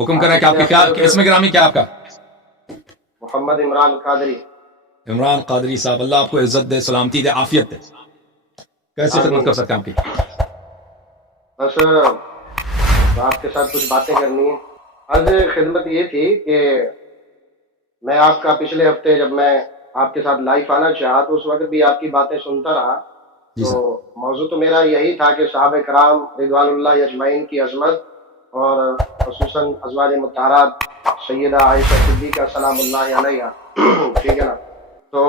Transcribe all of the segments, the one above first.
حکم کریں کہ آپ کے کیا اسم گرامی کیا آپ کا؟ محمد عمران قادری. عمران قادری صاحب، اللہ آپ کو عزت دے، سلامتی دے، عافیت دے. کیسے خدمت کر سکتے ہیں آپ کی؟ بس آپ کے ساتھ کچھ باتیں کرنی ہے. عرض خدمت یہ تھی کہ میں آپ کا پچھلے ہفتے جب میں آپ کے ساتھ لائیو آنا چاہا تو اس وقت بھی آپ کی باتیں سنتا رہا. جی تو سر. موضوع تو میرا یہی تھا کہ صحابہ کرام رضوان اللہ اجمعین کی عظمت اور خصوصاً ازواج مطہرات سیدہ عائشہ صدیقہ سلام اللہ علیہ ٹھیک ہے نا. تو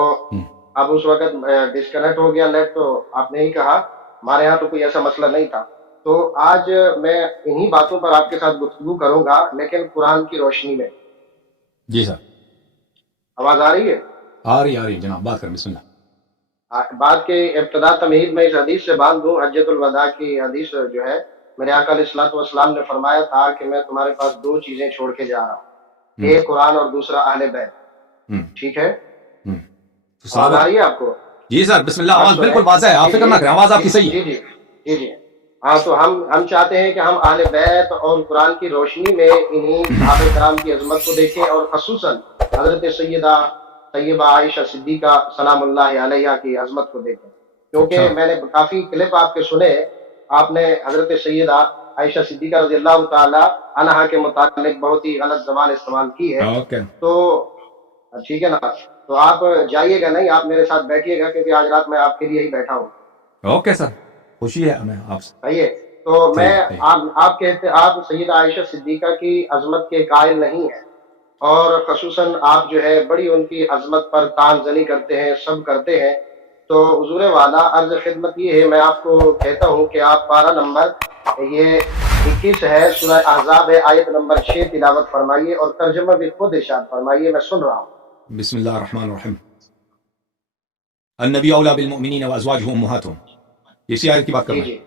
اب اس وقت ڈسکنیکٹ ہو گیا نیٹ، تو آپ نے ہی کہا، ہمارے یہاں تو کوئی ایسا مسئلہ نہیں تھا. تو آج میں انہی باتوں پر آپ کے ساتھ گفتگو کروں گا، لیکن قرآن کی روشنی میں. جی سر. آواز آ رہی ہے؟ آ رہی جناب، بات کریں، بسم اللہ. بات کے ابتدا تمہید میں اس حدیث سے باندھ دوں. حجۃ الوداع کی حدیث جو ہے، میرے آقا علیہ الصلوۃ والسلام نے فرمایا تھا کہ میں تمہارے پاس دو چیزیں چھوڑ کے جا رہا ہوں، ایک قرآن اور دوسرا اہل بیت. ٹھیک ہے؟ آواز آ رہی ہے آپ کو؟ جی سر، بسم اللہ. آواز بالکل واضح ہے، آپ فکر نہ کریں، آواز آپ کی صحیح ہے. جی ہاں. تو ہم چاہتے ہیں کہ ہم اہل بیت اور قرآن کی روشنی میں انہی صحابہ کرام کی عظمت کو دیکھیں، اور خصوصاً حضرت سیدہ طیبہ عائشہ صدیقہ سلام اللہ علیہ کی عظمت کو دیکھیں. کیونکہ میں نے کافی کلپ آپ کے سنے، آپ نے حضرت سیدہ عائشہ صدیقہ رضی اللہ تعالی عنہا کے متعلق بہت ہی غلط زبان استعمال کی ہے. تو ٹھیک ہے نا، تو آپ جائیے گا نہیں، آپ میرے ساتھ بیٹھیے گا، کیونکہ آج رات میں آپ کے لیے ہی بیٹھا ہوں. اوکے سر، خوشی ہے ہمیں آپ سے. صحیح ہے. تو میں آپ کہتے آپ سیدہ عائشہ صدیقہ کی عظمت کے قائل نہیں ہیں، اور خصوصاً آپ جو ہے بڑی ان کی عظمت پر تان زنی کرتے ہیں، سب کرتے ہیں. تو حضور والا عرض خدمت یہ ہے، میں آپ کو کہتا ہوں کہ آپ پارہ نمبر یہ 21 ہے، سورہ احزاب ہے، آیت نمبر 6 تلاوت فرمائیے، اور ترجمہ بھی خود ارشاد فرمائیے، میں سن رہا ہوں. بسم اللہ الرحمن الرحیم. النبی اولا بالمؤمنین وازواجہ امہاتہم، اسی آیت کی بات کر رہے ہیں.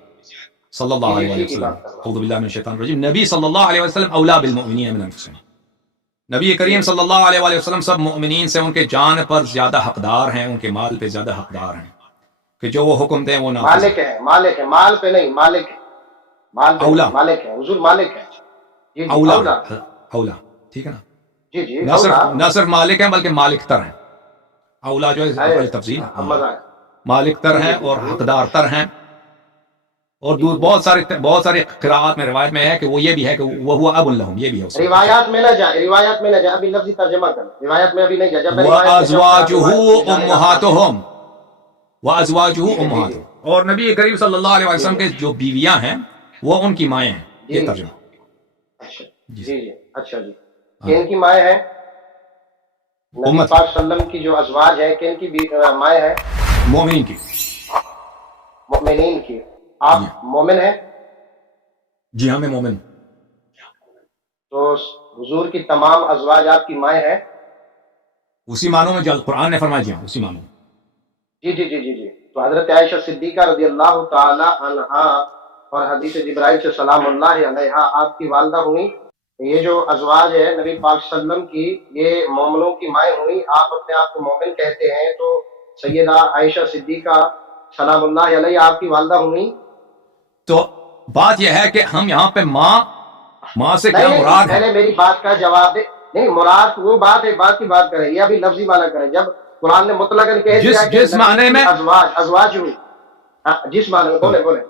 صلی اللہ علیہ وسلم. اعوذ باللہ من الشیطان الرجیم. نبی صلی اللہ علیہ وسلم اولا بالمؤمنین من انفسہم. نبی کریم صلی اللہ علیہ وآلہ وسلم سب مؤمنین سے ان کے جان پر زیادہ حقدار ہیں، ان کے مال پہ زیادہ حقدار ہیں، کہ جو وہ حکم دیں وہ نافذ. مالک ہے، مالک ہے، مال پہ نہیں، مالک ہے، مال پہ اولا، مالک ہے، حضور مالک ہے. جی اولا اولا، ٹھیک ہے نا. جی نہ صرف مالک ہیں بلکہ مالک تر ہیں. اولا جو ہے تفضیل، مالک تر ہیں اور حقدار تر ہیں. اور بہت سارے قراءات میں روایت میں ہے کہ وہ یہ بھی ہے کہ وہ ہوا اب لہم، یہ بھی ہے. روایات میں نہ جائے، ابھی لفظی ترجمہ کر، روایت میں ابھی نہیں جائے. وَأَزْوَاجُهُ أُمَّهَاتُهُمْ، وَأَزْوَاجُهُ أُمَّهَاتُهُمْ. اور نبی کریم صلی اللہ علیہ وسلم کے جو بیویاں ہیں وہ ان کی مائیں ہیں. یہ ترجمہ. جی اچھا جی. کن کی مائیں ہیں؟ نبی پاک صلی اللہ علیہ وسلم کی جو ازواج ہیں، کن کی مائیں ہیں؟ مومنین کی. مومنین کی. آپ مومن ہیں؟ جی ہاں، میں مومن. تو حضور کی تمام ازواج آپ کی مائیں ہیں؟ اسی معنوں میں جو قرآن نے فرمایا. جی ہاں، اسی معنوں. جی. تو حضرت عائشہ صدیقہ رضی اللہ تعالی عنہا اور حدیث جبرائیل سے سلام اللہ علیہ آپ کی والدہ ہوئی. یہ جو ازواج ہے نبی پاک صلی اللہ علیہ وسلم کی، یہ مومنوں کی مائیں ہوئی. آپ اپنے آپ کو مومن کہتے ہیں، تو سیدہ عائشہ صدیقہ سلام اللہ علیہ آپ کی والدہ ہوئی. تو بات یہ ہے کہ ہم یہاں پہ ماں سے کیا مراد ہے؟ پہلے میری بات کا جواب دے. نہیں، مراد وہ بات ہے، بات کی بات کریں، یہ ابھی لفظی معنی کریں. جب قرآن نے مطلقاً کہہ دیا کہ جس معنی میں ازواج ہوئی، جس معنی میں بولے.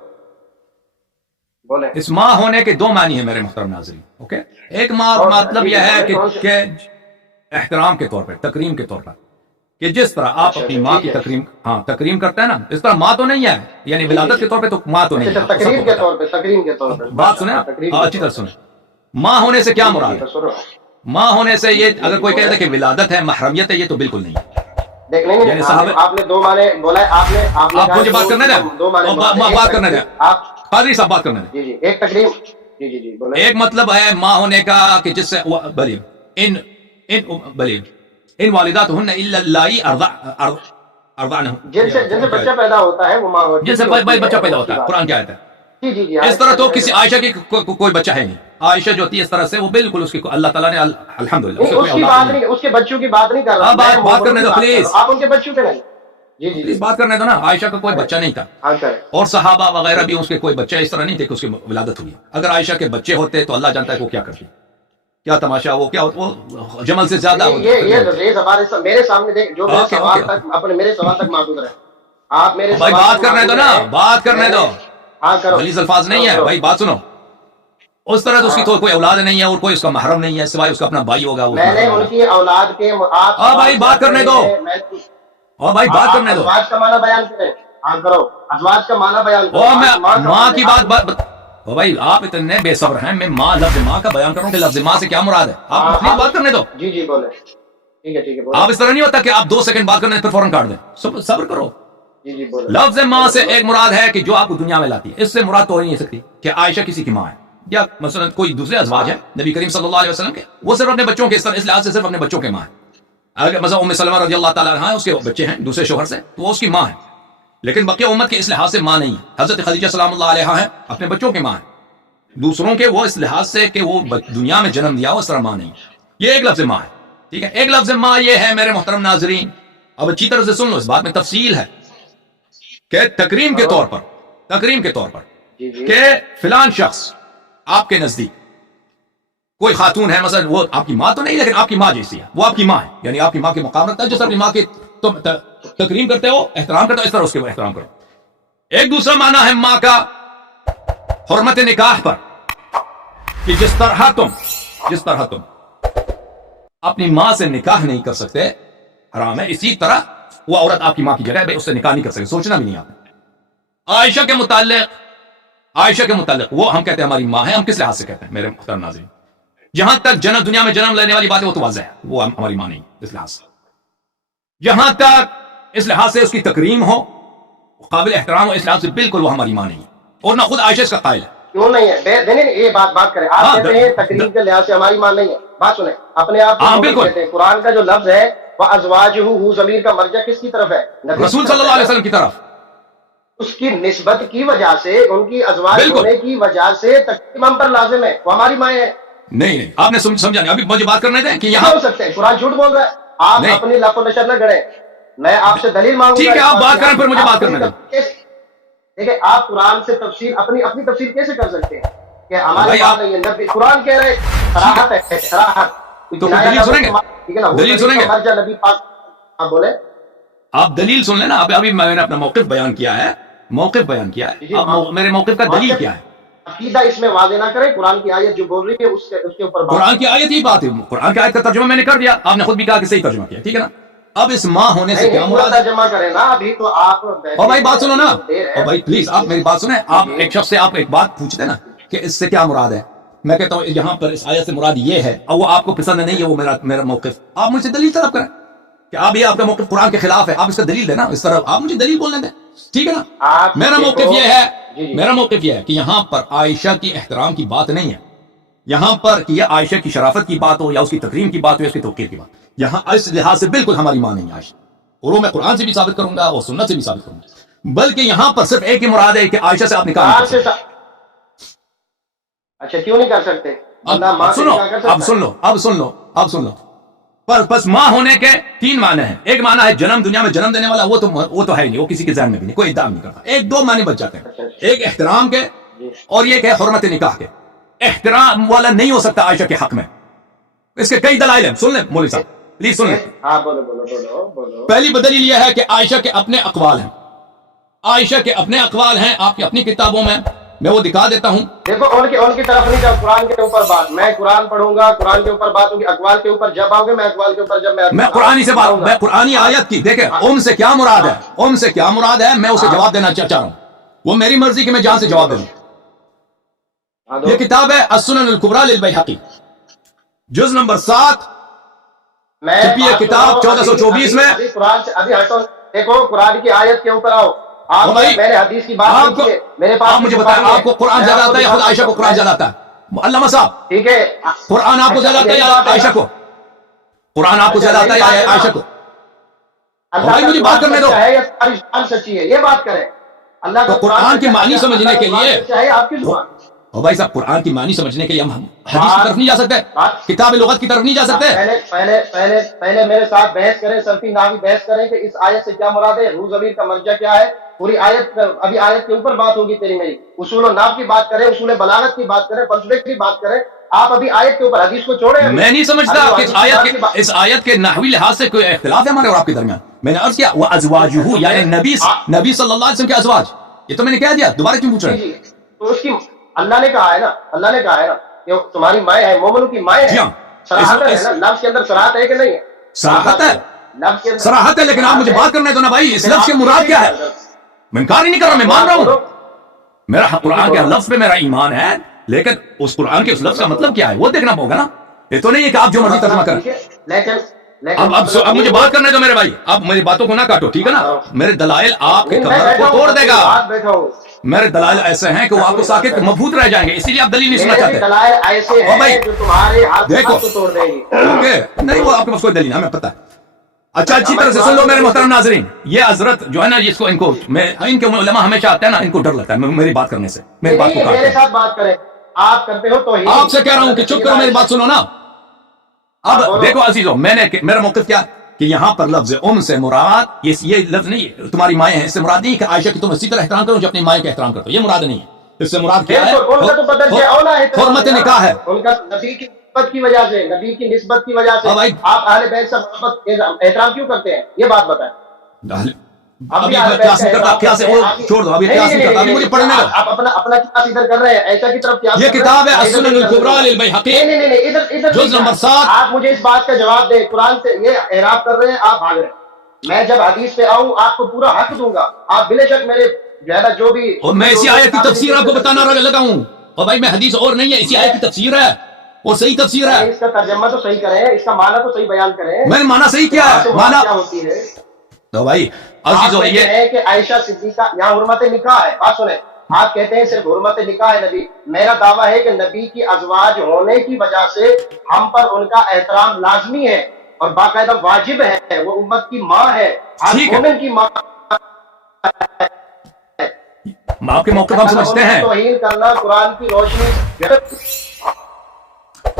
اس ماں ہونے کے دو معنی ہیں میرے محترم ناظرین. اوکے، ایک مطلب یہ ہے کہ احترام کے طور پر، تکریم کے طور پر، کہ جس طرح آپ اپنی ماں کی تکریم کرتے ہیں نا، اس طرح ماں تو نہیں ہے، یعنی ولادت کے طور پہ تو ماں تو نہیں ہے. تکریم کے طور پہ بات سنیں، اچھی طرح سنیں. ماں ہونے سے کیا مراد ہے؟ ماں ہونے سے یہ اگر کوئی کہتا ہے کہ ولادت ہے، محرمیت ہے، یہ تو بالکل نہیں ہے. یعنی آپ نے دو معنی بولا ہے. آپ مجھے بات کرنے دیں، بات کرنے دیں، قادری صاحب بات کرنے دیں. جی ایک تکریم. جی ایک مطلب ہے ماں ہونے کا کہ جس سے ان والداتہن الا اللائي ارضعنہم، جن سے بچہ پیدا ہوتا ہے وہ ماں ہوتی ہے. جن سے بچہ پیدا ہوتا ہے، قرآن کیا آتا ہے. جی اس طرح تو کسی عائشہ کی کوئی بچہ ہے نہیں. عائشہ جو ہوتی ہے اس طرح سے وہ بالکل اس کی اللہ تعالیٰ نے الحمدللہ اس کی بات نہیں، اس کے بچوں کی بات نہیں کر رہا. بات کرنے دو پلیز، آپ ان کے بچوں پہ نہیں. جی بات کرنے دو نا. عائشہ کا کوئی بچہ نہیں تھا، اور صحابہ وغیرہ بھی اس کے کوئی بچہ اس طرح نہیں تھے کہ اس کی ولادت ہوئی. اگر عائشہ کے بچے ہوتے تو اللہ جانتا ہے وہ کیا کرتی. کیا تماشا وہ کیا وہ جمل سے زیادہ یہ ریز ہمارے میرے سامنے دیکھ جو میرے سوال تک اپنے میرے سوال تک محدود رہے. آپ میرے بھائی بات کرنے دو نا, بات کرنے دو. ہاں کرو. غلیظ الفاظ نہیں ہے بھائی, بات سنو. اس طرح تو اس کی تو کوئی اولاد نہیں ہے اور کوئی اس کا محرم نہیں ہے سوائے اس کا اپنا بھائی ہوگا. میں نے ان کی اولاد کے ہاں بھائی بات کرنے دو, اور بھائی بات کرنے دو. ازواج کا معنی بیان کریں. ہاں کرو, ازواج کا معنی بیان کرو. اور میں ماں کی بات بھائی آپ اتنے بے صبر ہیں, میں ماں لفظ ماں کا بیان کروں کہ لفظ ماں سے کیا مراد ہے. آپ اپنی بات کرنے دو. جی جی بولے. ٹھیک ہے ٹھیک ہے. آپ اس طرح نہیں ہوتا کہ آپ 2 سیکنڈ بات کرنے پھر فوراً کاٹ دیں. صبر کرو. جی جی بولے. لفظ ماں سے ایک مراد ہے کہ جو آپ کو دنیا میں لاتی ہے. اس سے مراد تو ہو نہیں سکتی کہ عائشہ کسی کی ماں ہے یا مثلا کوئی دوسرے ازواج ہے نبی کریم صلی اللہ علیہ وسلم کے, وہ صرف اپنے بچوں کے اس لحاظ سے صرف اپنے بچوں کے ماں ہے. اگر مثلا ام سلمہ رضی اللہ تعالیٰ عنہا اس کے بچے ہیں دوسرے شوہر سے تو وہ اس کی ماں ہے, لیکن بقیہ امت کے اس لحاظ سے ماں نہیں ہے. حضرت خدیجہ سلام اللہ علیہا ہیں اپنے بچوں کے ماں ہیں, دوسروں کے وہ اس لحاظ سے کہ وہ دنیا میں جنم دیا اس طرح ماں نہیں. یہ ایک لفظ ماں ہے. ٹھیک ہے, ایک لفظ ماں یہ ہے میرے محترم ناظرین, اب اچھی طرح سے سن لو, اس بات میں تفصیل ہے کہ تکریم کے طور پر کہ فلان شخص آپ کے نزدیک کوئی خاتون ہے مثلا, وہ آپ کی ماں تو نہیں لیکن آپ کی ماں جیسی ہے, وہ آپ کی ماں ہے, یعنی آپ کی ماں کے مقابلت ہے. جس طرح اپنی ماں کی تم تکریم کرتے ہو احترام کرتے ہو اس طرح اس کے احترام کرو. ایک دوسرا معنی ہے ماں کا حرمت نکاح پر, کہ جس طرح تم اپنی ماں سے نکاح نہیں کر سکتے, حرام ہے, اسی طرح وہ عورت آپ کی ماں کی جگہ ہے, اس سے نکاح نہیں کر سکتے, سوچنا بھی نہیں آپ. عائشہ کے متعلق وہ ہم کہتے ہیں ہماری ماں ہے. ہم کس لحاظ سے کہتے ہیں میرے محترم ناظرین, جہاں تک دنیا میں جنم لینے والی بات ہے وہ تو واضح ہے, وہ ہماری ماں نہیں اس لحاظ سے. جہاں تک اس لحاظ سے اس کی تکریم ہو, قابل احترام ہو, اس لحاظ سے بالکل وہ ہماری ماں نہیں ہے, اور نہ خود عائشہ اس کا قائل ہے. کیوں نہیں ہے؟ یہ بات کریں. آپ کہتے ہیں تکریم کے لحاظ سے ہماری ماں نہیں ہے. بات سنیں, اپنے آپ کو کہتے ہیں. قرآن کا جو لفظ ہے وہ ازواجہ ضمیر کا مرجع کس کی طرف ہے؟ رسول صلی اللہ علیہ وسلم کی طرف. اس کی نسبت کی وجہ سے, ان کی ازواج ہونے کی وجہ سے تکریم ہم پر لازم ہے, وہ ہماری مائیں ہیں. نہیں آپ نے سمجھا نہیں, ابھی مجھے بات کرنے دیں کہ یہاں ہو سکتے ہیں قرآن جھوٹ بول رہا ہے. آپ اپنی لف و نشر نہ گڑیں, میں آپ سے دلیل مانگوں گا. ٹھیک ہے آپ بات کریں پھر مجھے بات کرنے دیں. دیکھیں آپ قرآن سے تفسیر اپنی تفسیر کیسے کر سکتے ہیں کہ ہماری بات نہیں ہے. نبی قرآن کہہ رہے صراحت ہے, صراحت. تو دلیل سنیں گے, دلیل سنیں گے. نبی پاک آپ بولے, آپ دلیل سن لینا. ابھی میں نے اپنا موقف بیان کیا ہے, اب میرے موقف کا دلیل کیا ہے. عقیدہ اس میں واضح نہ کریں. قرآن کی آیت جو بول رہی ہے اس کے اوپر قرآن کی آیت ہی بات ہے. قرآن کی آیت کا ترجمہ میں نے کر دیا, آپ نے خود بھی کہا کہ صحیح ترجمہ کیا, ٹھیک ہے نا. اب اس ماں ہونے سے کیا مراد ہے؟ ترجمہ کریں نا. ابھی تو آپ اور بھائی بات سنو نا, اور بھائی پلیز آپ میری بات سنیں. آپ ایک شخص سے آپ ایک بات پوچھتے نا کہ اس سے کیا مراد ہے, میں کہتا ہوں یہاں پر اس آیت سے مراد یہ ہے, اور وہ آپ کو پسند نہیں ہے, وہ میرا موقف. آپ مجھ سے دلیل طلب کریں کہ اب یہ آپ کا موقف قرآن کے خلاف ہے, آپ اس کا دلیل دیں نا. اس طرح آپ مجھے دلیل بولنے دیں, ٹھیک ہے نا. میرا موقف یہ ہے کہ یہاں پر عائشہ کی احترام کی بات نہیں ہے. یہاں پر کہ یہ عائشہ کی شرافت کی بات ہو یا اس کی تکریم کی بات ہو یا اس کی توقیر کی بات, یہاں اس لحاظ سے بالکل ہماری ماں نہیں ہے عائشہ. اور وہ میں قرآن سے بھی ثابت کروں گا اور سنت سے بھی ثابت کروں گا. بلکہ یہاں پر صرف ایک ہی مراد ہے کہ عائشہ سے آپ نکاح. اچھا کیوں نہیں کر سکتے؟ اب سن لو. پس ماں ہونے کے 3 معنی ہیں. ایک معنی ہے جنم, دنیا میں جنم دینے والا, وہ تو ہے نہیں, وہ کسی کے ذہن میں بھی نہیں, کوئی ادعا نہیں کرتا. ایک 2 معنی بچ جاتے ہیں, ایک احترام کے اور یہ کہ حرمت نکاح کے. احترام والا نہیں ہو سکتا عائشہ کے حق میں. اس کے کئی دلائل ہیں, سن لیں مولوی صاحب پلیز سن لیں. پہلی دلیل یہ ہے کہ عائشہ کے اپنے اقوال ہیں. عائشہ کے اپنے اقوال ہیں آپ کی اپنی کتابوں میں وہ دکھا دیتا ہوں. دیکھو ان کی طرف نہیں جاؤ. قرآن کے اوپر بات, میں قرآن پڑھوں گا, قرآن کے اوپر بات ہوگی. اقوال کے اوپر جب آؤ گے, میں اقوال کے اوپر جب میں قرآنی سے بات, میں قرآنی آیت کی دیکھیں ام سے کیا مراد ہے, میں اسے جواب دینا چاہ رہا ہوں. وہ میری مرضی کہ میں جہاں سے جواب دے دوں. یہ کتاب ہے السنن الکبریٰ للبیہقی, جز نمبر 7, چھپی ہے کتاب 1424 میں. ابھی ہٹو, دیکھو قرآن کی آیت کے اوپر آؤ. میں نے حدیث کی بات کی ہے, میرے پاس مجھے بتائیں آپ کو قرآن زیادہ آتا ہے یا خود عائشہ کو قرآن زیادہ آتا ہے؟ علامہ صاحب ٹھیک ہے, قرآن آپ کو زیادہ آتا ہے یا عائشہ کو؟ قرآن آپ کو زیادہ آتا ہے یا عائشہ کو؟ بھائی مجھے بات کرنے دو. سچی ہے یہ بات کریں. اللہ تو قرآن کی معنی سمجھنے کے لیے آپ کی زبان, اور بھائی صاحب قرآن کی معنی سمجھنے کے لیے ہم حدیث کی طرف نہیں جا سکتے, کتاب لغت کی طرف نہیں جا سکتے. پہلے میرے ساتھ بحث کریں, صرفی ناوی بحث کریں کہ اس آیت سے کیا مراد ہے, روح ضمیر کا مرجع کیا ہے. پوری آیت, ابھی آیت کے اوپر بات ہوگی تیری میری. اصول و ناف کی بات کریں, اصول بلاغت کی بات کریں, فلسفے کی بات کریں. آپ ابھی آیت کے اوپر حدیث کو چھوڑے. میں نہیں سمجھتا کہ اس آیت کے نحوی لحاظ سے کوئی اختلاف ہے ہمارے اور آپ کے درمیان. میں نے عرض کیا وَأَزْوَاجُهُ یعنی نبی صلی اللہ علیہ وسلم کے ازواج. یہ تو میں نے کہہ دیا, دوبارہ کیوں پوچھ رہے ہیں؟ تو اس کی اللہ نے کہا ہے نا, اللہ نے کہا ہے نا کہ تمہاری مائیں ہیں, مومنوں کی مائیں ہیں. صراحت ہے نا, لفظ کے اندر صراحت ہے کہ نہیں ہے؟ صراحت ہے, صراحت ہے, لیکن آپ مجھے بات کرنے دو نا بھائی, اس لفظ کے مراد کیا ہے؟ میں انکار ہی نہیں کر رہا, میں مان رہا ہوں. میرا قرآن کے لفظ پہ میرا ایمان ہے, لیکن اس قرآن کے اس لفظ کا مطلب کیا ہے وہ دیکھنا ہوگا نا. یہ تو نہیں ہے کہ آپ جو مرضی ترجمہ کریں. اب مجھے بات کرنے دو میرے بھائی, اب میری باتوں کو نہ کاٹو, ٹھیک ہے نا. میرے دلائل آپ کے کمر کو توڑ دے گا. میرے دلائل ایسے ہیں کہ وہ آپ کو ساکت مبہوت رہ جائیں گے, اسی لیے آپ دلیل نہیں سننا چاہتے. دلائل ایسے ہیں جو تمہارے دیکھو توڑ دیں گے. اوکے, نہیں وہ آپ کے پاس کوئی دلیل, ہمیں پتہ ہے. اچھا اچھی طرح سے سن لو میرے محترم ناظرین, یہ حضرت جو ہے نا, اس کو ان کے علماء ہمیشہ آتے ہیں نا, ان کو ڈر لگتا ہے میری بات کرنے سے, میری بات کو کاٹتے ہیں. میرے ساتھ بات کریں, آپ کرتے ہو تو آپ سے کہہ رہا ہوں کہ چپ کرو, میری بات سنو نا. اب دیکھو عزیزو, میرا موقف کیا کہ یہاں پر لفظ سے مراد یہ لفظ نہیں تمہاری مائیں ہیں, اس سے مراد نہیں کہ عائشہ کی تم اسی طرح احترام کرو جو اپنی مائیں کا احترام کرتے ہو, یہ مراد نہیں ہے. اس سے مراد کیا ہے؟ حرمت نکاح ہے. ان کا نبی کی نسبت کی وجہ سے, نبی کی نسبت کی وجہ سے آپ اہل بیت سے احترام کیوں کرتے ہیں, یہ بات بتائیں. ابھی کلاس نہیں کرتا, کلاس چھوڑ دو, ابھی کلاس نہیں کرتا, ابھی مجھے پڑھنے دو. آپ اپنا کلاس ادھر کر رہے ہیں, ایسا کی طرف یہ کتاب ہے السنن الکبری للبیہقی جز نمبر 7. آپ مجھے اس بات کا جواب دیں, قرآن سے یہ اعراب کر رہے ہیں, آپ بھاگ رہے ہیں. میں جب حدیث پہ آؤں آپ کو پورا حق دوں گا, آپ بلا شک میرے جو بھی. اور میں اسی آیت کی تفسیر آپ کو بتانا لگا ہوں, اور بھائی میں حدیث اور نہیں ہے, اسی آیت کی تفسیر ہے, وہ صحیح تفسیر ہے. اس کا ترجمہ تو صحیح کریں, اس کا معنی تو صحیح بیان کریں. میں نے معنی صحیح کیا ہے, معنی کیا ہوتی ہے تو بھائی عزیزو یہ ہے کہ عائشہ صدیقہ یہاں حرمت نکاح ہے. بات سنیں, آپ کہتے ہیں صرف حرمت نکاح ہے نبی, میرا دعویٰ ہے کہ نبی کی ازواج ہونے کی وجہ سے ہم پر ان کا احترام لازمی ہے اور باقاعدہ واجب ہے. وہ امت کی ماں ہے, ہر مومن کی ماں. آپ کے موقف ہم سمجھتے ہیں, توہین کرنا قرآن کی روشنی.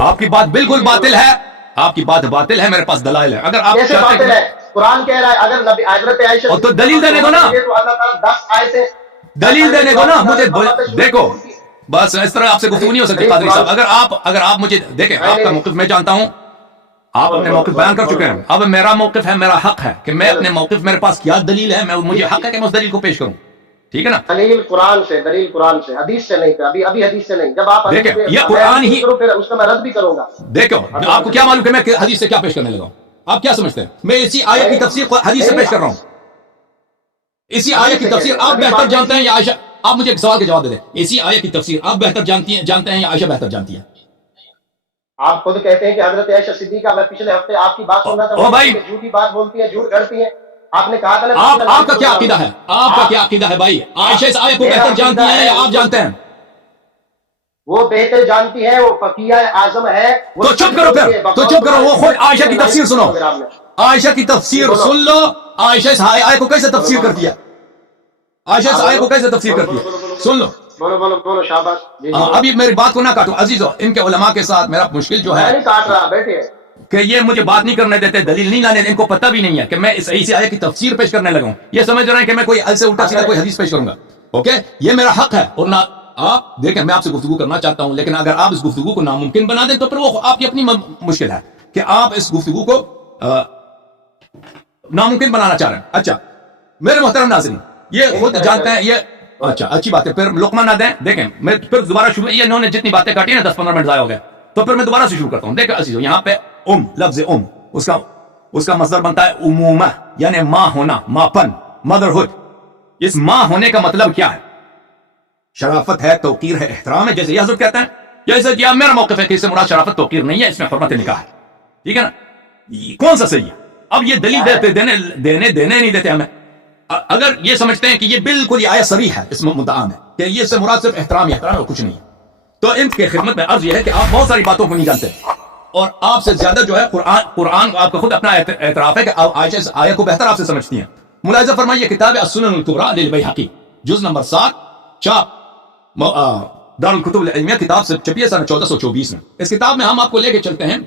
آپ کی بات بالکل باطل ہے, آپ کی بات باطل ہے, میرے پاس دلائل ہے. اگر آپ کیسے باطل ہے؟ قرآن کہہ رہا ہے اگر نبی حضرت عائشہ تو دلیل دینے دو نا, تو اللہ تعالیٰ 10 آیتیں دلیل دینے دو نا مجھے. دیکھو بس اس طرح آپ سے گفتگو نہیں ہو سکتی قادری صاحب. اگر آپ مجھے دیکھیں, آپ کا موقف میں جانتا ہوں, آپ اپنے موقف بیان کر چکے ہیں. اب میرا موقف ہے, میرا حق ہے کہ میں اپنے موقف, میرے پاس کیا دلیل ہے, مجھے حق ہے کہ میں اس دلیل کو پیش کروں, ٹھیک ہے نا. دلیل قرآن سے, حدیث سے نہیں, ابھی حدیث سے نہیں. جب آپ دیکھیں یہ قرآن ہی, پھر اس کا میں رد بھی کروں گا. دیکھو آپ کو کیا معلوم کہ میں حدیث سے کیا پیش کرنے لگا ہوں, آپ کیا سمجھتے ہیں؟ میں اسی آیت کی تفسیر حدیث سے پیش کر رہا ہوں. اسی آیت کی تفسیر آپ بہتر جانتے ہیں یا عائشہ؟ آپ مجھے ایک سوال کا جواب دے دیں, اسی آیت کی تفسیر آپ بہتر جانتے ہیں یا عائشہ بہتر جانتی ہے؟ آپ خود کہتے ہیں کہ حضرت عائشہ صدیقہ, میں پچھلے ہفتے آپ کی بات سن رہا تھا, بھائی جھوٹی بات بولتی ہے, جھوٹ گھڑتی ہے. آپ نے کہا تھا آپ کا کیا عقیدہ ہے, آپ کا کیا عقیدہ ہے بھائی؟ عائشہ اس آیت کو بہتر جانتی ہیں یا آپ جانتے ہیں؟ وہ بہتر جانتی ہے, وہ فقیہ اعظم ہے. تو چپ کرو پھر, تو چپ کرو, وہ خود عائشہ کی تفسیر سنو, عائشہ کی تفسیر سن لو. عائشہ اس آیت کو کیسے تفسیر کرتی ہے, عائشہ اس آیت کو کیسے تفسیر کرتی ہے, سن لو. بولو شاباش. ابھی میری بات کو نہ کاٹو عزیزو, ان کے علماء کے ساتھ میرا مشکل جو ہے کاٹ رہا, بیٹھے کہ یہ مجھے بات نہیں کرنے دیتے, دلیل نہیں لانے, ان کو پتہ بھی نہیں ہے کہ میں اس اسی آیت کی تفسیر پیش کرنے لگا ہوں. یہ سمجھ رہے ہیں کہ میں کوئی ال سے الٹا سیدھا کوئی حدیث پیش کروں گا. اوکے, یہ میرا حق ہے. اور نہ آپ دیکھیں, میں آپ سے گفتگو کرنا چاہتا ہوں, لیکن اگر آپ اس گفتگو کو ناممکن بنا دیں تو پھر وہ آپ کی اپنی مشکل ہے کہ آپ اس گفتگو کو ناممکن بنانا چاہ رہے ہیں. اچھا میرے محترم ناظرین, یہ خود جانتے ہیں, یہ اچھا اچھی بات ہے, پھر لقمہ نہ دیں. دیکھیں میں پھر دوبارہ شروع, یہ انہوں نے جتنی باتیں کاٹی نا 10-15 منٹ ضائع ہو گئے, تو پھر میں دوبارہ سے شروع کرتا ہوں. دیکھیں عزیزو, یہاں پہ لفظ اس کا مصدر بنتا ہے امومہ, یعنی ماں ہونا, ماپن, مدرہڈ. اس ماں ہونے کا مطلب کیا ہے؟ شرافت ہے, توقیر ہے, احترام ہے, جیسے یہ حضرت کہتے ہیں. جیسے کہ میرا موقف ہے کہ اس سے مراد شرافت توقیر نہیں ہے, اس میں حرمت نکاح ہے, ٹھیک ہے نا. کون سا صحیح ہے؟ اب یہ دلیل دینے نہیں دیتے ہمیں. اگر یہ سمجھتے ہیں کہ یہ بالکل یہ آیت صریح ہے, اس میں مدعا ہے کہ یہ سے مراد صرف احترام اور کچھ نہیں ہے, تو ان کے خدمت میں عرض یہ ہے کہ آپ بہت ساری باتوں کو نہیں جانتے, اور آپ سے زیادہ جو ہے قرآن آپ کا خود اپنا اعتراف ہے کہ عائشہ اس آیت کو بہتر آپ سے سمجھتی ہیں. ملاحظہ فرمائیے, کتاب السنن الکبری للبیہقی جز نمبر 7, چاپ دارالکتب العلمیہ کتاب سے چھپی ہے سن 1424 میں. اس کتاب میں ہم آپ کو لے کے چلتے ہیں,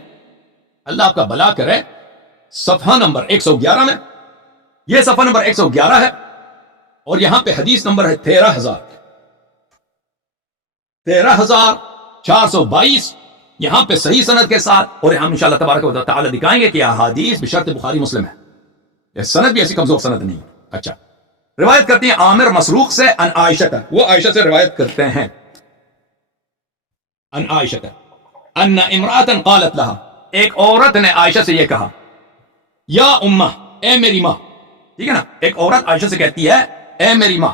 اللہ آپ کا بھلا کرے, صفحہ نمبر 111 میں. یہ صفحہ نمبر 111 ہے, اور یہاں پہ حدیث نمبر ہے 13422, یہاں پہ صحیح سند کے ساتھ، اور ہم انشاءاللہ تبارک و تعالی دکھائیں گے کہ احادیث بشرط بخاری مسلم ہے، یہ سند بھی ایسی کمزور سند نہیں ہے. اچھا، روایت کرتے ہیں عامر مسروق سے ان عائشہ کا، وہ عائشہ سے روایت کرتے ہیں ان عائشہ کا ان امرأة قالت لها، ایک عورت نے عائشہ سے یہ کہا، یا امہ، اے میری ماں. ٹھیک ہے نا، ایک عورت عائشہ سے کہتی ہے اے میری ماں.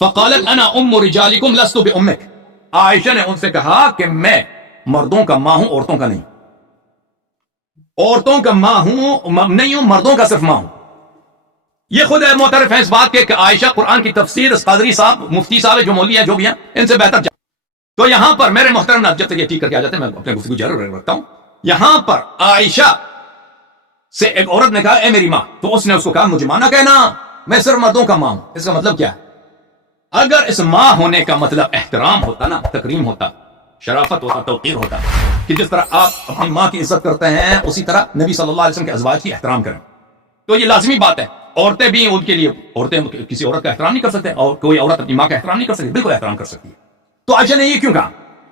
فقالت انا ام رجالکم لست بامک، عائشہ نے ان سے کہا کہ میں مردوں کا ماں ہوں، عورتوں کا نہیں. عورتوں کا ماں ہوں نہیں ہوں، مردوں کا صرف ماں ہوں. یہ خود معترف ہے اس بات کے کہ عائشہ قرآن کی تفسیر اس قادری صاحب، مفتی صاحب جو مولوی ہیں جو بھی ہیں، ان سے بہتر جانتے. تو یہاں پر میرے محترم ناظرین، جب تک یہ ٹھیک کر کے آ جاتے ہیں میں اپنے گفتگو جاری رکھتا ہوں. یہاں پر عائشہ سے ایک عورت نے کہا اے میری ماں، تو اس نے اس کو کہا مجھے ماں نہ کہنا، میں صرف مردوں کا ماں ہوں. اس کا مطلب کیا ہے؟ اگر اس ماں ہونے کا مطلب احترام ہوتا نا، تکریم ہوتا، شرافت ہوتا، توقیر ہوتا، کہ جس طرح آپ اپنی ماں کی عزت کرتے ہیں اسی طرح نبی صلی اللہ علیہ وسلم کے ازواج کی احترام کریں. تو یہ لازمی بات ہے. عورتیں بھی ان کے لیے، عورتیں کسی عورت کا احترام نہیں کر سکتے، اور کوئی عورت اپنی ماں کا احترام نہیں کر سکتی، بالکل احترام کر سکتی ہے. تو عائشہ نے یہ کیوں کہا؟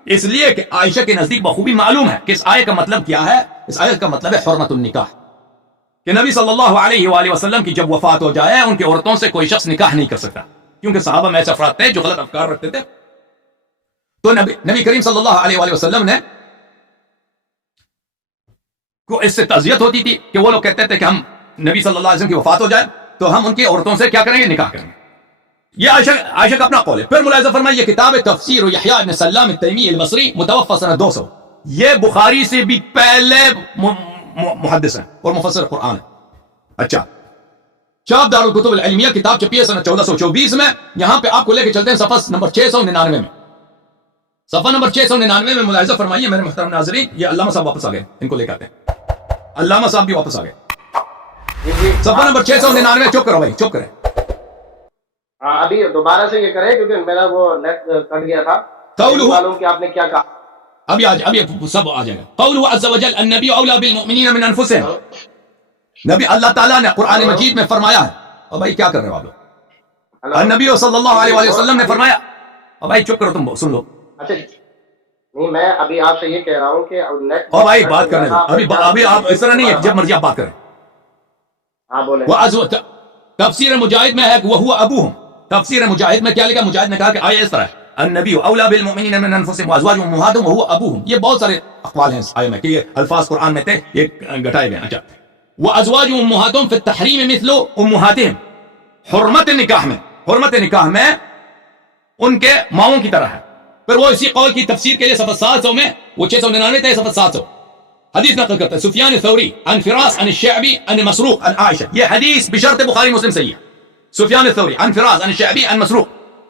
اس لیے کہ عائشہ کے نزدیک بخوبی معلوم ہے کہ اس آیت کا مطلب کیا ہے. اس آیت کا مطلب ہے حرمت النکاح، کہ نبی صلی اللہ علیہ وآلہ وسلم کی جب وفات ہو جائے ان کی عورتوں سے کوئی شخص نکاح نہیں کر سکتا، کیونکہ صحابہ میں ایسے افراد تھے جو غلط افکار رکھتے تھے. تو نبی کریم صلی اللہ علیہ وآلہ وسلم نے کو اس سے تعزیت ہوتی تھی کہ وہ لوگ کہتے تھے کہ ہم نبی صلی اللہ علیہ وسلم کی وفات ہو جائے تو ہم ان کی عورتوں سے کیا کریں گے؟ نکاح کریں گے. یہ عائشہ کا اپنا قول ہے. پھر ملاحظہ فرمائیے، یہ کتاب تفسیر یحییٰ ابن سلام التیمی البصری متوفی سنہ 200، یہ بخاری سے بھی پہلے محدث ہیں اور مفسر قرآن ہے. اچھا، چاپ دار الکتب العلمیہ کتاب چھپی ہے سنہ 1424 میں. یہاں پہ آپ کو لے کے چلتے ہیں صفحہ نمبر 699 میں. صفحہ نمبر 699 میں ملاحظہ فرمائیے میرے محترم ناظرین، یہ علامہ صاحب واپس آ گئے، ان کو لے کے آتے ہیں. علامہ صاحب بھی واپس آ گئے. صفحہ نمبر 699، چپ کرو بھائی، چپ کریں. ابھی دوبارہ سے یہ کریں کیونکہ میرا وہ نیٹ کٹ گیا تھا. معلوم کہ آپ نے کیا کہا. ابھی سب آ جائے گا. قوله عز وجل النبی اولا بالمؤمنین من انفسهم، نبی اللہ تعالیٰ نے قرآن مجید میں فرمایا ہے. اور بھائی کیا کر رہے ہو آپ لوگ؟ النبی صلی اللہ علیہ وآلہ وسلم نے فرمایا. اور بھائی چپ کرو، تم سن لو. اچھا نہیں، میں ابھی آپ سے یہ کہہ رہا ہوں کہ نیٹ. اور بھائی بات کرنے دو، ابھی آپ اس طرح نہیں ہے، جب مرضی آپ بات کریں. ہاں بولیں. تفسیر مجاہد میں ہے کہ وہ ابوہم. تفسیر مجاہد میں کیا لکھا؟ مجاہد نے کہا کہ آیہ اس طرح ہے، النبی اولا بالمؤمنین من انفسهم وازواجهم امهاتهم وهو ابوهم. یہ بہت سارے اقوال ہیں اس آیہ میں کہ یہ الفاظ قرآن میں تھے، یہ گھٹائے گئے. اچھا، وازواجهم امهاتهم في التحریم مثل امهاتهم، حرمت نکاح میں، حرمت نکاح میں ان کے ماؤں کی طرح ہے. پھر وہ اسی قول کی تفسیر کے لیے صفحہ 700 میں، وہ 699 تھے، صفحہ 700 حدیث نقل کرتا ہے سفیان ثوری عن فراس عن الشعبی عن مسروق عن عائشہ. یہ حدیث بشرط بخاری مسلم صحیح ہے. سفیان ثوری عن فراس عن الشعبی عن مسروق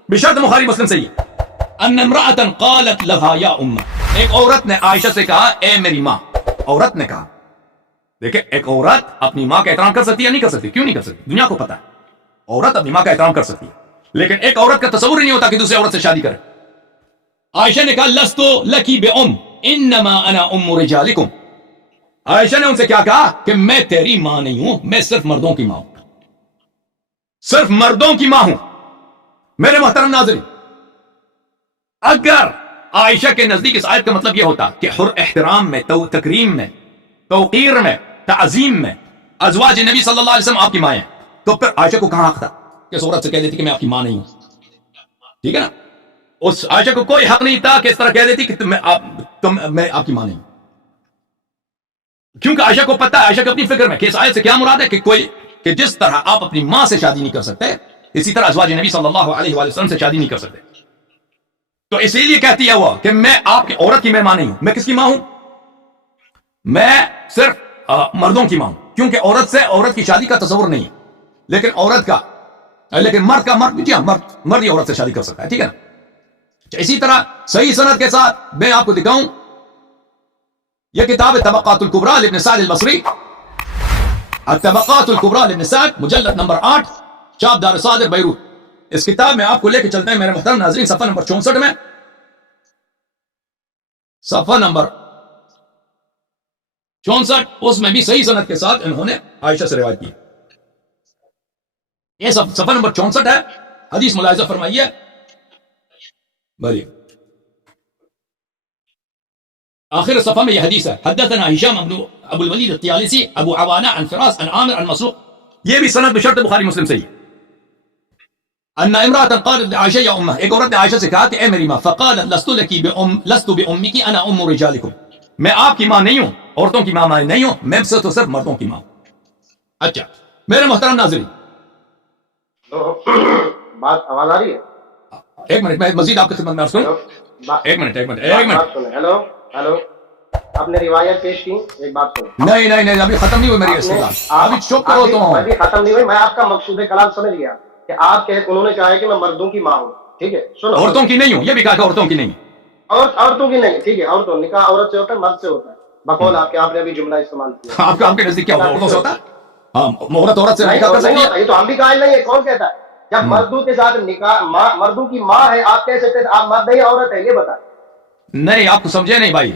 بشرط بخاری مسلم صحیح ہے. ان امرأة قالت لها یا امہ، ایک عورت نے عائشہ سے کہا اے میری ماں. عورت نے کہا، دیکھیں ایک عورت اپنی ماں کا احترام کر سکتی ہے یا نہیں کر سکتی؟ کیوں نہیں کر سکتی؟ دنیا کو پتا ہے عورت اپنی ماں کا احترام کر سکتی ہے، لیکن ایک عورت کا تصور ہی نہیں ہوتا کہ دوسری عورت سے شادی کرے. عائشہ نے کہا لست لکی بأم انما انا ام رجالکم. عائشہ نے ان سے کیا کہا کہ میں تیری ماں نہیں ہوں، میں صرف مردوں کی ماں ہوں، صرف مردوں کی ماں ہوں. میرے محترم ناظرین، اگر عائشہ کے نزدیک اس آیت کا مطلب یہ ہوتا کہ احترام میں، تکریم میں، توقیر میں، تعظیم میں ازواج نبی صلی اللہ علیہ وسلم آپ کی مائیں ہیں، تو پھر عائشہ کو کہاں حق تھا کہ اس عورت سے کہہ دیتی کہ میں آپ کی ماں نہیں ہوں؟ ٹھیک ہے نا، اس عائشہ کو کوئی حق نہیں تھا کہ اس طرح کہہ دیتی کہ میں آپ کی ماں نہیں ہوں، کیونکہ عائشہ کو پتہ ہے، عائشہ کو اپنی فکر میں کہ اس آیت سے کیا مراد ہے کہ جس طرح آپ اپنی ماں سے شادی نہیں کر سکتے، اسی طرح ازواج نبی صلی اللہ علیہ وآلہ وسلم سے شادی نہیں کر سکتے. تو اسی لیے کہتی ہے وہ کہ میں آپ کی عورت کی میں ماں نہیں ہوں. میں کس کی ماں ہوں؟ میں صرف مردوں کی ماں ہوں، کیونکہ عورت سے عورت کی شادی کا تصور نہیں ہے، لیکن مرد جی ہاں، مرد ہی عورت سے شادی کر سکتا ہے. ٹھیک ہے نا. اسی طرح صحیح سند کے ساتھ میں آپ کو دکھاؤں، یہ کتاب طبقات الکبریٰ لابن سعد البصری، الطبقات الکبریٰ لابن سعد، مجلد نمبر 8، چاپ دار صادر بیروت. اس کتاب میں آپ کو لے کے چلتے ہیں میرے محترم ناظرین، صفحہ نمبر 64 میں، صفحہ نمبر 64، اس میں بھی صحیح سند کے ساتھ انہوں نے عائشہ سے روایت کی. یہ صفحہ نمبر 64 ہے. حدیث ملاحظہ فرمائیے. بھائی آخر صفحہ میں یہ حدیث ہے حدثنا ہشام ابو الولید الطیالسی ابو عوانہ عن فراس عن عامر عن مسروق، یہ بھی سند بشرط بخاری مسلم صحیح. ان امرأة قالت لعائشہ یا امہ، ایک عورت نے عائشہ سے کہا کہ اے میری ماں، فقالت لست بأمک انا ام رجالکم، میں آپ کی ماں نہیں ہوں، عورتوں کی ماں نہیں ہوں، میں صرف مردوں کی ماں. اچھا میرے محترم ناظرین، تو بات آواز آ رہی ہے؟ ایک منٹ میں مزید آپ کی خدمت میں عرض کروں. ایک منٹ ہیلو ہیلو، آپ نے روایت پیش کی، ایک بات سنیں. نہیں ابھی ختم نہیں ہوئی میری استدلال، ابھی چپ کرو تو. ابھی ختم نہیں ہوئی، میں آپ کا مقصود کلام سمجھ گیا کہ آپ انہوں نے کہا ہے کہ میں مردوں کی ماں ہوں، ٹھیک ہے، سنو. عورتوں کی نہیں ہوں، یہ بھی کہا کہ عورتوں کی نہیں. عورتوں کی نہیں، ٹھیک ہے، عورتوں نکاح عورت سے ہوتا ہے، مرد سے ہوتا ہے، بقول آپ نے ابھی جملہ استعمال کیا. آپ کے نزدیک کیا ہوتا ہے؟ عورتوں سے ہوتا ہے؟ ہاں، عورت سے نکاح کر سکتی ہے. یہ تو ہم بھی قائل نہیں ہے، کون کہتا ہے؟ جب مردوں کے ساتھ نکاح، مردوں کی ماں ہے، آپ کہہ سکتے ہیں آپ مرد ہے یا عورت ہے؟ یہ بتا. نہیں آپ کو سمجھے نہیں بھائی.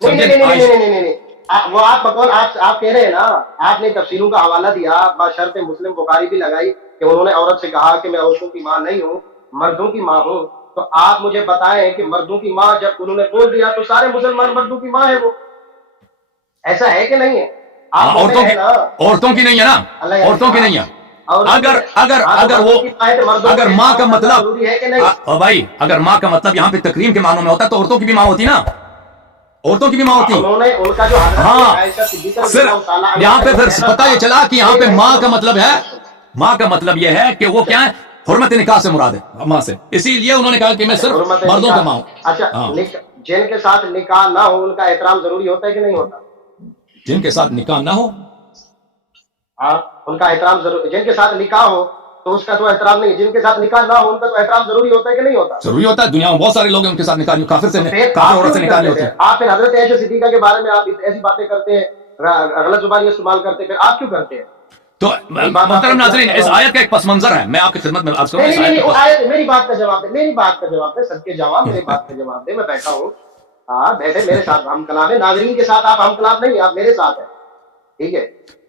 نہیں، وہ آپ بقول آپ کہہ رہے ہیں نا، آپ نے تفسیروں کا حوالہ دیا، بشرط مسلم بخاری بھی لگائی کہ انہوں نے عورت سے کہا کہ میں عورتوں کی ماں نہیں ہوں، مردوں کی ماں ہوں. تو آپ مجھے بتائیں کہ مردوں کی ماں جب انہوں نے بول دیا تو سارے مسلمان مردوں کی ماں ہے، وہ ایسا ہے کہ نہیں ہے؟ عورتوں کی نہیں ہے نا، عورتوں کی نہیں ہے. اگر ماں کا مطلب بھائی، اگر ماں کا مطلب یہاں پہ تکریم کے معنوں میں ہوتا تو عورتوں کی بھی ماں ہوتی نا، عورتوں کی بھی ماں ہوتی. ہاں صرف یہاں پہ پھر پتہ یہ چلا کہ یہاں پہ ماں کا مطلب ہے، ماں کا مطلب یہ ہے کہ وہ کیا ہے، حرمت نکاح سے مراد ہے ماں سے، اسی لیے انہوں نے کہا کہ میں صرف مردوں کا ماں ہوں. اچھا، جن کے ساتھ نکاح نہ ہو ان کا احترام ضروری ہوتا ہے کہ نہیں ہوتا؟ جن کے ساتھ نکاح نہ ہو، ہاں، ان کا احترام ضروری. جن کے ساتھ نکاح ہو تو اس کا تو احترام نہیں، جن کے ساتھ نکاح نہ ہو ان کا تو احترام ضروری ہوتا ہے کہ نہیں ہوتا؟ ضروری ہوتا ہے. دنیا میں بہت سارے لوگ ہیں ان کے ساتھ نکاح نہیں، کافر سے کافر عورت سے نکاح نہیں ہوتے. آپ پھر حضرت عائشہ صدیقہ کے بارے میں آپ ایسی باتیں کرتے ہیں، غلط زبان استعمال کرتے ہیں، پھر آپ کیوں کرتے ہیں؟ تو محترم ناظرین، اس آیت کا ایک پس منظر ہے، میں آپ کی خدمت میں عرض کروں. میری بات کا جواب دے، سب کے جواب، میری بات کا جواب دے. میں بیٹھا ہوں، ہاں بیٹھے، میرے ساتھ ہم کلام ہے. ناظرین کے ساتھ آپ ہم کلام نہیں، آپ میرے ساتھ ہیں، ٹھیک ہے.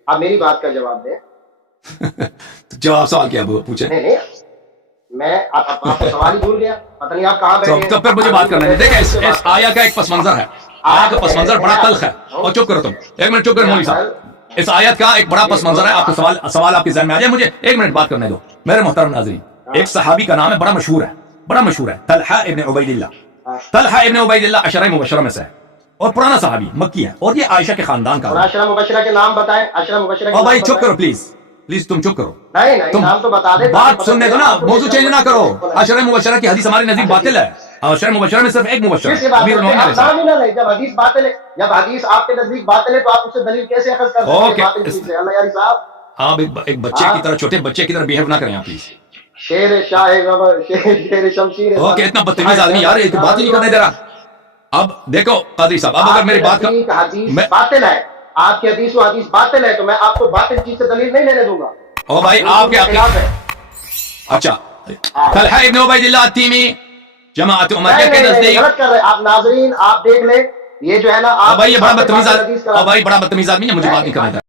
آپ میری بات کا جواب دیں. جواب سوال کیا پوچھے؟ نہیں، میں آپ کو سوال ہی بھول گیا، پتہ نہیں آپ کہاں بیٹھے. تو پھر مجھے بات کرنا ہے. دیکھیں اس آیت کا ایک پس منظر ہے، آیت کا پس منظر بڑا تلخ ہے. اور چپ کرو تم، ایک منٹ چپ کرو مولوی صاحب. اس آیت کا ایک بڑا پس منظر ہے. آپ کو سوال آپ کے ذہن میں آ جائے، مجھے ایک منٹ بات کرنے دو. میرے محترم ناظرین، ایک صحابی کا نام ہے، بڑا مشہور ہے، طلحہ ابن عبید اللہ. طلحہ ابن عبید اللہ عشرہ مبشرہ میں سے ہے اور پرانا صحابی، مکی ہے، اور یہ عائشہ کے خاندان کا ہے. عشرہ مبشرہ کے نام بتائیں. عشرہ مبشرہ اور بھائی چپ کرو پلیز تم چپ کرو. نہیں نام تو بتا دے، بات سننے دو نا، موضوع چینج نہ کرو. عشرہ مبشرہ کی حدیث ہمارے نزدیک باطل ہے. عشرہ مبشرہ میں صرف ایک مبشر ہے. جب حدیث باطل ہے، جب حدیث آپ کے نزدیک باطل ہے تو آپ اسے دلیل کیسے اخذ کر سکتے ہیں؟ اللہ یاری صاحب، آپ ایک بچے کی طرح، چھوٹے بچے کی طرح بیہیو نہ کریں آپ پلیز. شیر شمشیر. اوکے، اتنا بدتمیز آدمی یار، ایک بات ہی نہیں کرنے دے رہا. اب دیکھو قاضی صاحب، اب اگر میری بات کا حدیث باطل ہے، آپ کی حدیث و حدیث باطل ہے، تو میں آپ کو باطل چیز سے دلیل نہیں لینے دوں گا. او بھائی آپ کے خلاف ہے. اچھا، طلحہ ابن عبید اللہ التیمی جماعت امویہ کے نزدیک غلط کر رہے ہیں آپ. ناظرین آپ دیکھ لیں، یہ جو ہے نا، بھائی یہ بڑا بدتمیز آدمی ہے، مجھے بات نہیں کرنے دے